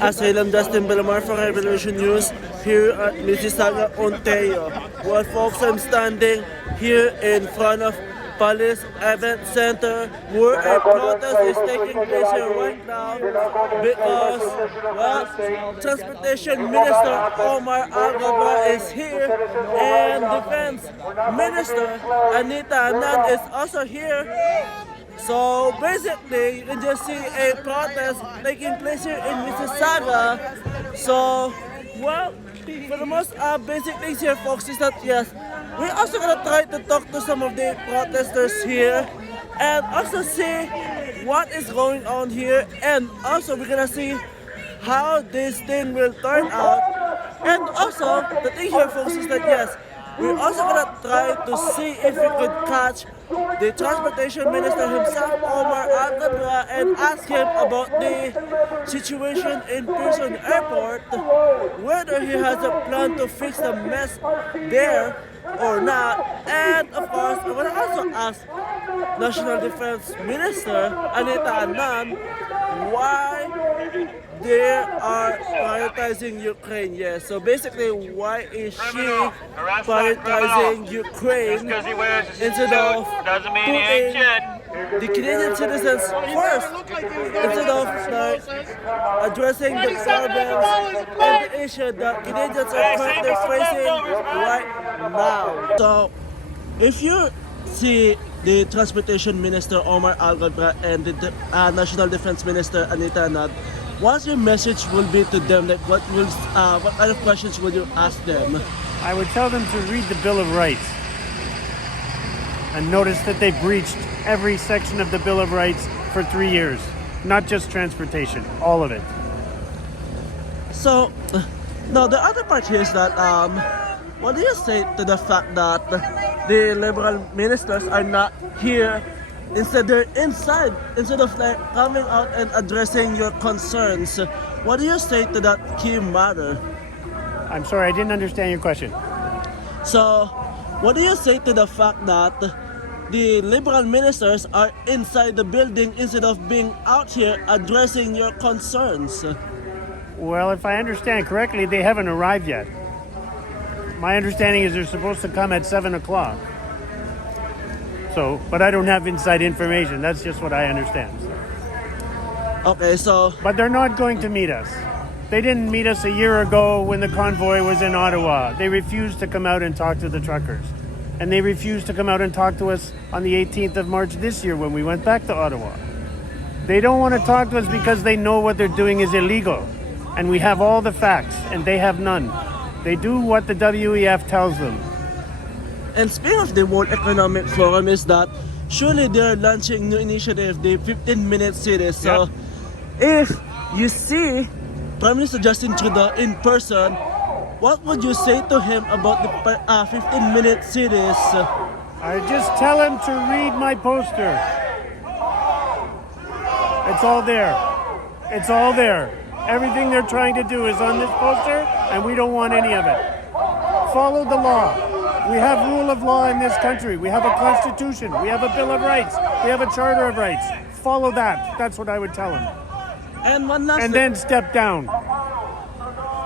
Asylum Justin Bellamar for Revolution News here at Mississauga, Ontario. Well, folks, I'm standing here in front of Palace Event Center where a protest is taking place here right now because, well, Transportation Minister Omar Alghabra is here and Defense Minister Anita Anand is also here. So basically, you can just see a protest taking place here in Mississauga. So, well, for the most basic things here, folks, is that yes, we're also gonna try to talk to some of the protesters here and also see what is going on here, and also we're gonna see how this thing will turn out. And also, the thing here, folks, is that yes, we're also gonna try to see if we could catch the Transportation Minister himself, Omar Alghabra, and ask him about the situation in Pearson Airport, whether he has a plan to fix the mess there or not. And of course, I want to also ask National Defense Minister Anita Anand why they are prioritizing Ukraine. Yes, so basically, why is she prioritizing Ukraine instead of putting the Canadian citizens first, instead of like addressing the problems and the issue that Canadians are currently facing right now? So, if you see the Transportation Minister Omar Alghabra and the National Defense Minister Anita Anand, what's your message will be to them? Like, what kind of questions will you ask them? I would tell them to read the Bill of Rights and notice that they breached every section of the Bill of Rights for 3 years, not just transportation, all of it. So, now the other part here is that, what do you say to the fact that the Liberal ministers are not here? Instead, they're inside. Instead of like coming out and addressing your concerns, what do you say to that key matter? I'm sorry, I didn't understand your question. So, what do you say to the fact that the Liberal ministers are inside the building instead of being out here addressing your concerns? Well, if I understand correctly, they haven't arrived yet. My understanding is they're supposed to come at 7 o'clock. So, but I don't have inside information. That's just what I understand. Okay, so... But they're not going to meet us. They didn't meet us a year ago when the convoy was in Ottawa. They refused to come out and talk to the truckers. And they refused to come out and talk to us on the 18th of March this year when we went back to Ottawa. They don't want to talk to us because they know what they're doing is illegal. And we have all the facts, and they have none. They do what the WEF tells them. And speaking of the World Economic Forum, is that surely they're launching new initiative, the 15-minute cities. So, if you see Prime Minister Justin Trudeau in person, what would you say to him about the 15-minute cities? I just tell him to read my poster. It's all there. It's all there. Everything they're trying to do is on this poster, and we don't want any of it. Follow the law. We have rule of law in this country. We have a constitution. We have a Bill of Rights. We have a Charter of Rights. Follow that. That's what I would tell him. And one last And then step down.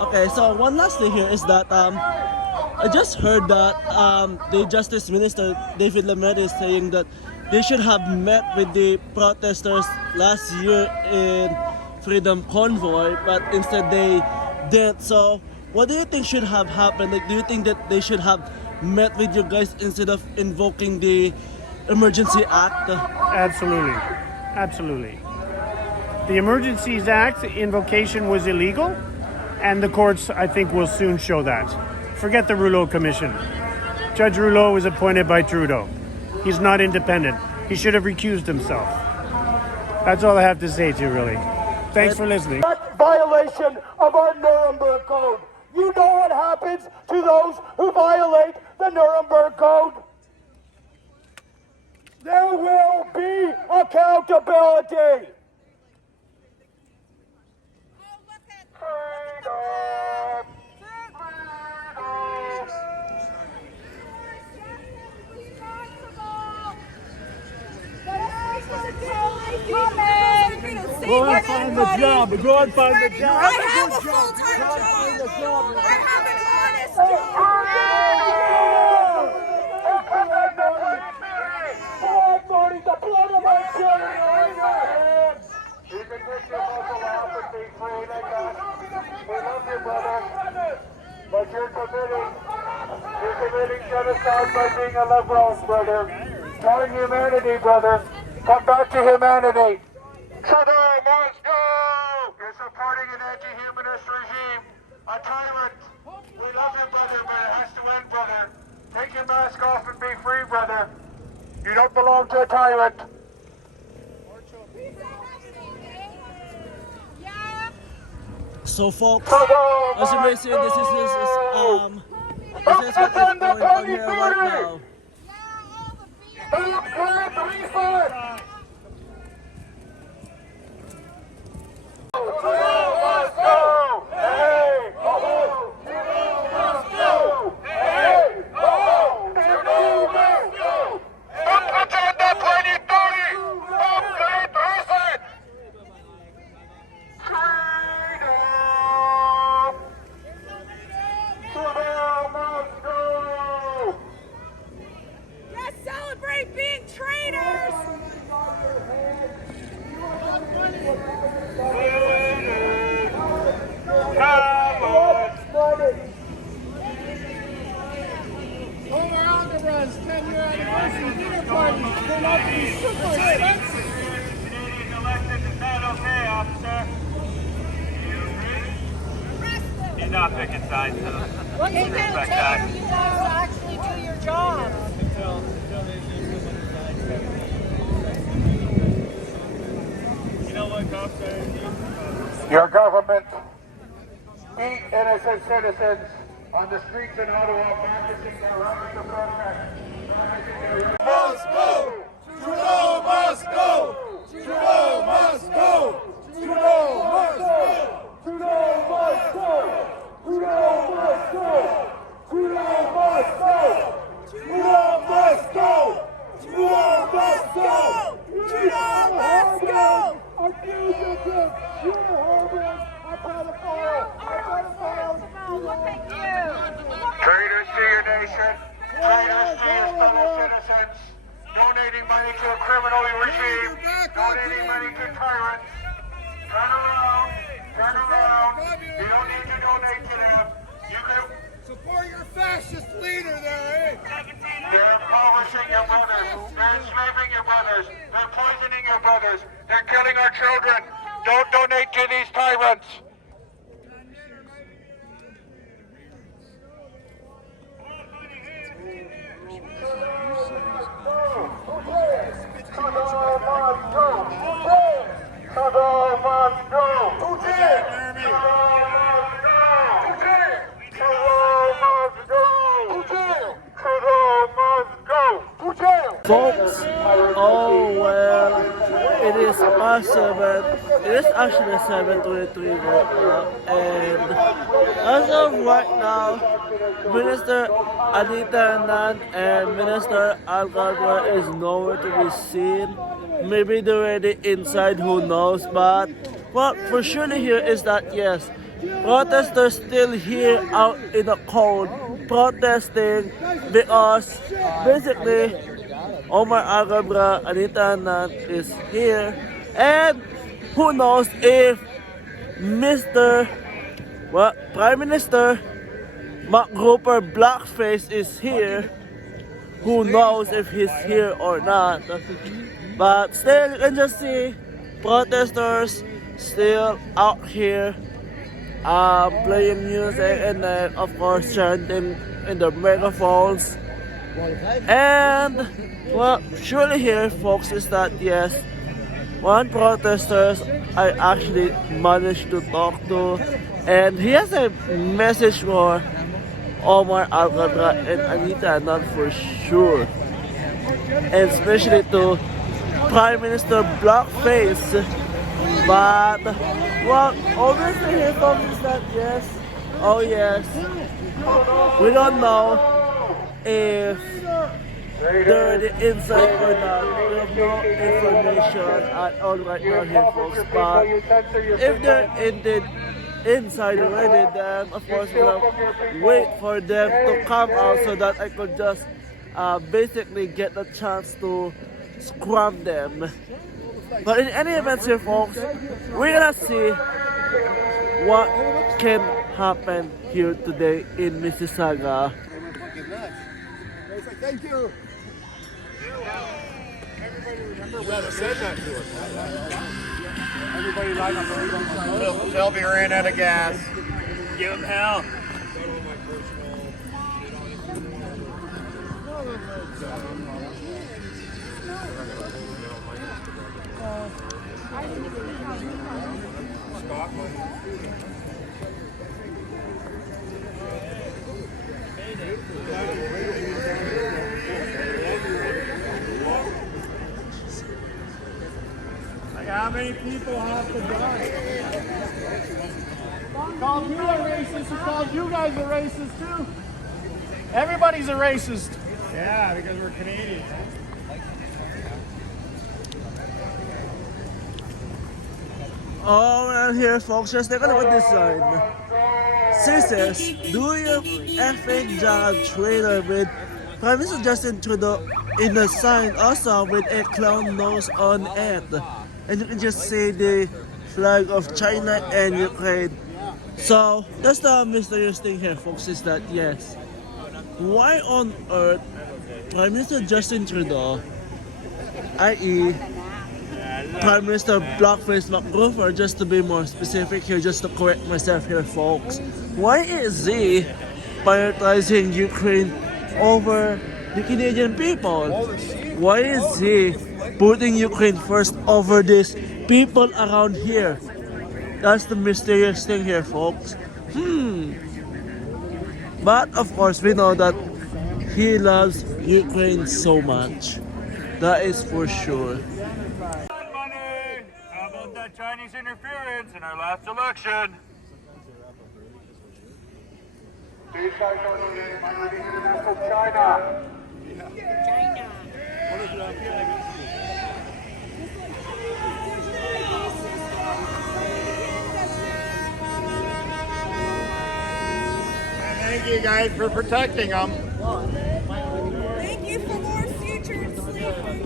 Okay, so one last thing here is that I just heard that the Justice Minister David Lametti is saying that they should have met with the protesters last year in Freedom Convoy, but instead they didn't. So what do you think should have happened? Like, do you think that they should have met with you guys instead of invoking the Emergency Act? Absolutely. Absolutely. The Emergencies Act invocation was illegal, and the courts, I think, will soon show that. Forget the Rouleau Commission. Judge Rouleau was appointed by Trudeau. He's not independent. He should have recused himself. That's all I have to say to you, really. Thanks for listening. That violation of our Nuremberg Code. You know what happens to those who violate the Nuremberg Code? There will be accountability. Coming! Go and find the job. Go and find the job. I have a full-time job. I have an honest job. Marty, the blood of our children are in your hands. You can take your muzzle off and be free like us. We love you, brother. But you're committing genocide by being a liberal, brother. Telling humanity, brother. Come back to humanity. Trudeau must go! You're supporting an anti-humanist regime. A tyrant. We love you, brother, but it has to end, brother. Take your mask off and be free, brother. You don't belong to a tyrant. So folks, as you may see, this is what is going on here right now. Let's celebrate being traitors. Omar Alghabra's 10-year anniversary dinner party turned out to be super expensive. Canadian elected is not okay, officer. He's not picking sides, so What you respect can't that. tell you guys to actually do your job. You know what, cops are? Your government beat innocent citizens on the streets in Ottawa practicing their right to protest. Must go! Trudeau must go! Trudeau must go! Trudeau must go! Trudeau must go! Trudeau must go! Trudeau must go! Trudeau must go! Trudeau must go! Trudeau must go! A fugitive! You're holding a pedophile! A pedophile! Look at you. Traitors to your nation, traitors to your fellow citizens, donating money to a criminal regime, donating money to tyrants. Turn around, turn around. You don't need to donate to them. You can Support your fascist leader there, eh? They're impoverishing your brothers. They're enslaving your brothers. They're poisoning your brothers. They're killing our children. Don't donate to these tyrants. Folks, oh well, it is past 7. It is actually 7:23 right now, and as of right now, Minister Anita Anand and Minister Alghabra is nowhere to be seen. Maybe they're already inside, who knows, but what for surely here is that yes, protesters still here out in the cold, protesting because basically Omar Alghabra, Anita Anand is here, and who knows if Prime Minister Mark Roper Blackface is here. Who knows if he's here or not? But still, you can just see protesters still out here playing music and then of course chanting in the megaphones. And well, surely here, folks, is that yes, one protester I actually managed to talk to, and he has a message for Omar Alghabra and Anita Anand for sure, and especially to Prime Minister Blackface. But well, obviously here, folks, is that yes, oh yes, we don't know if the inside or not. We have no information at all right now here, folks. But if they're in the inside already, then of course we'll wait for them to come out so that I could just basically get the chance to scrum them. But in any event here, folks, we're gonna see what can happen here today in Mississauga. Thank you. Everybody said that to us. Everybody likes it. Shelby ran out of gas. Give him hell. How many people have to die? Called you a racist, who called you guys a racist too? Everybody's a racist. Yeah, because we're Canadian. Oh, and here, folks, just take a look at this sign. Says, do your effing job, traitor, with Prime Minister Justin Trudeau in the sign, also with a clown nose on it. And you can just see the flag of China and Ukraine. So, that's the mysterious thing here, folks, is that, yes, why on earth Prime Minister Justin Trudeau, i.e., Prime Minister Blackface McGrufer, just to be more specific here, just to correct myself here, folks. Why is he prioritizing Ukraine over the Canadian people? Why is he putting Ukraine first over these people around here? That's the mysterious thing here, folks. But of course, we know that he loves Ukraine so much. That is for sure. How about that Chinese interference in our last election? These guys are minority international China. Thank you guys for protecting them. Thank you for more future slavery.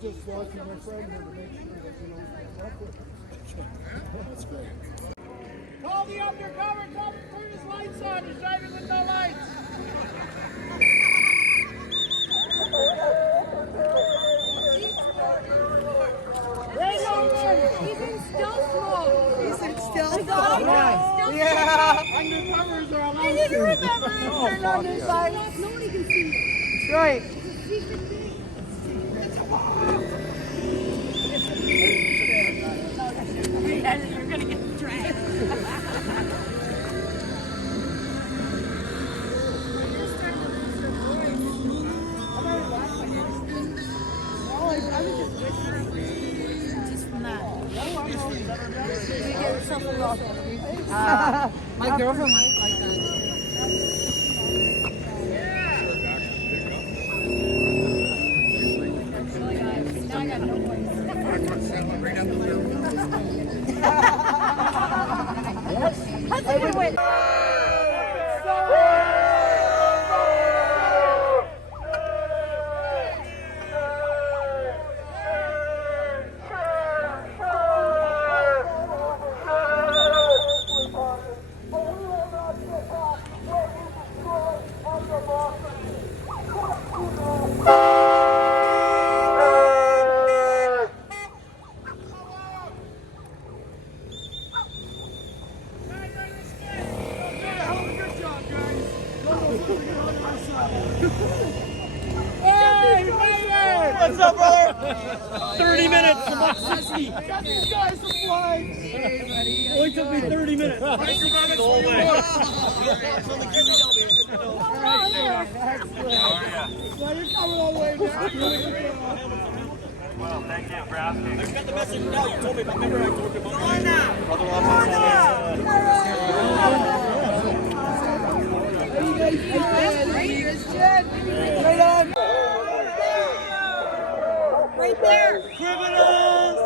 Just watching my friend here to make sure that you know up with it. That's great. Call the undercover, tell him to turn his lights on. He's driving with no lights. He's in stealth mode. He's in stealth mode. Yeah. Undercovers are allowed. I didn't remember to turn on his lights. Nobody can see you. That's right. You're gonna get dragged. Just from that. You get yourself a rock. My girlfriend might like that. Now I got no voice. How's it going? What's up, brother? 30 minutes. About 60. I got these guys some flies. Only took me 30 minutes. The whole way. Well, you're coming all the way down. Well, thank you for asking. I got the message now. You told me, but remember I told you about Right there. criminals.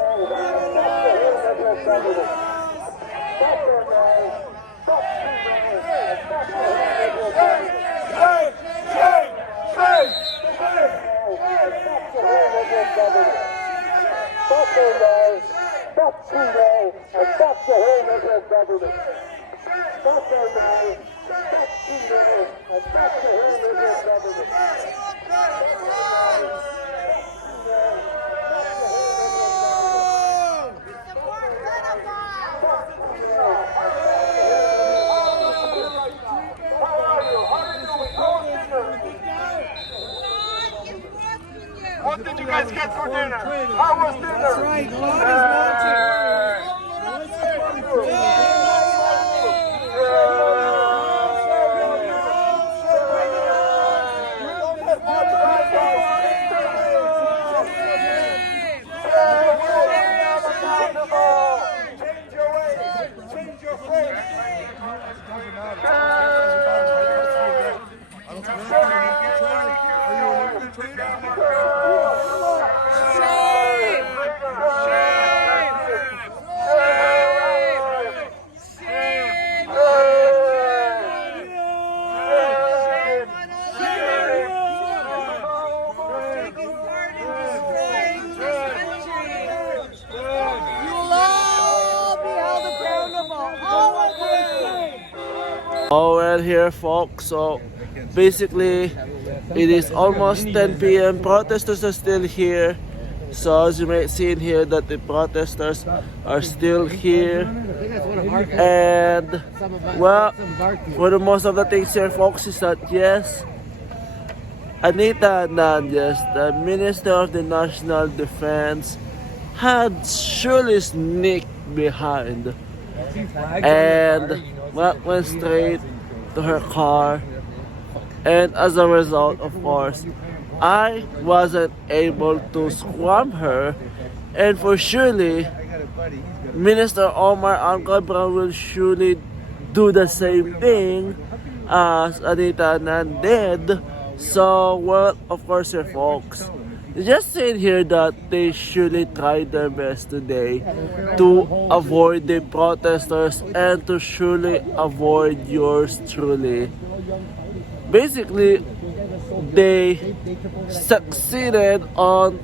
What did you guys get for dinner? How was dinner? That's right. Oh well here folks, so basically it is almost 10 p.m. Protesters are still here. So as you may see in here that the protesters are still here. And well, for the most of the things here folks is that yes, Anita Hernandez, the Minister of the National Defense, had surely sneaked behind and went straight to her car, and as a result, of course, I wasn't able to scrum her, and for surely Minister Omar Alghabra will surely do the same thing as Anita Hernandez did. So well, of course here folks, just saying here that they surely tried their best today to avoid the protesters and to surely avoid yours truly. Basically, they succeeded on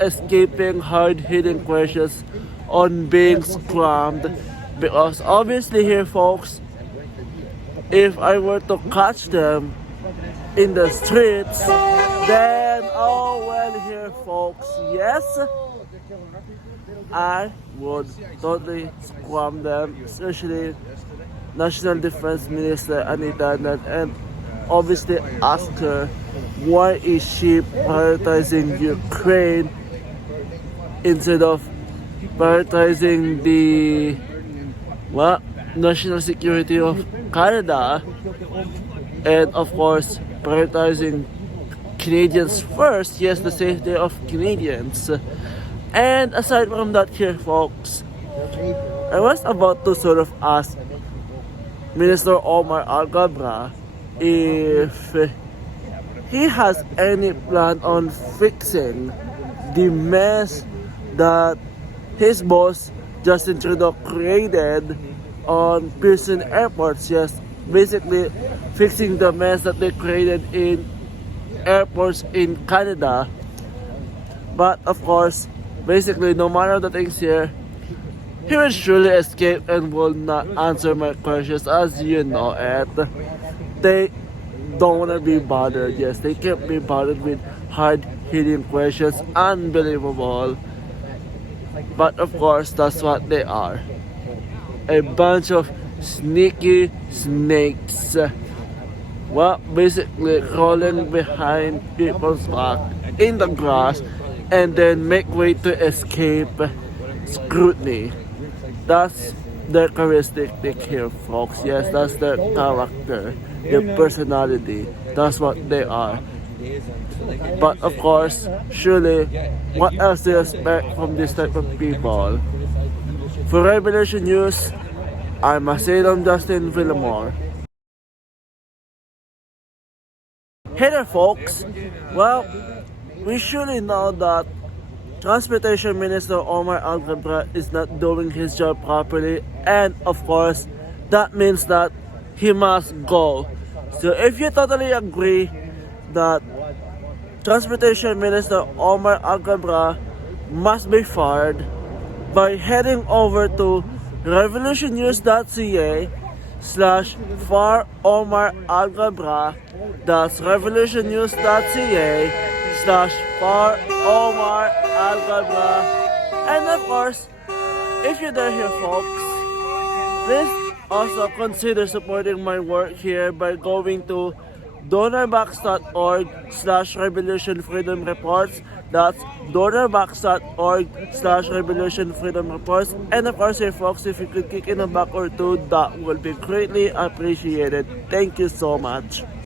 escaping hard-hitting questions on being scrummed, because obviously here folks, if I were to catch them in the streets, then oh well here folks, yes, I would totally scrum them, especially National Defense Minister Anita Hernandez, and obviously ask her why is she prioritizing Ukraine instead of prioritizing the national security of Canada, and of course prioritizing Canadians first, yes, the safety of Canadians. And aside from that here folks, I was about to sort of ask Minister Omar Alghabra if he has any plan on fixing the mess that his boss Justin Trudeau created on Pearson airports. Yes, basically fixing the mess that they created in airports in Canada. But of course, basically no matter the things here, he will surely escape and will not answer my questions, as you know it. They don't want to be bothered. Yes, they can't be bothered with hard-hitting questions. Unbelievable. But of course, that's what they are. A bunch of sneaky snakes. well, basically crawling behind people's back in the grass and then make way to escape scrutiny. That's their characteristic here, folks. Yes, that's their character, their personality. That's what they are. But of course, surely, what else do you expect from this type of people? For Revelation News, I'm Asylum Justin Villamore. Hey there, folks. Well, we surely know that Transportation Minister Omar Alghabra is not doing his job properly, and of course, that means that he must go. So if you totally agree that Transportation Minister Omar Alghabra must be fired, by heading over to revolutionnews.ca/far Omar Alghabra. That's revolutionnews.ca/far Omar Alghabra. And of course, if you're there here, folks, please also consider supporting my work here by going to donorbox.org/revolution freedom reports. That's donorbox.org/revolution freedom reports. And of course, here, folks, if you could kick in a buck or two, that would be greatly appreciated. Thank you so much.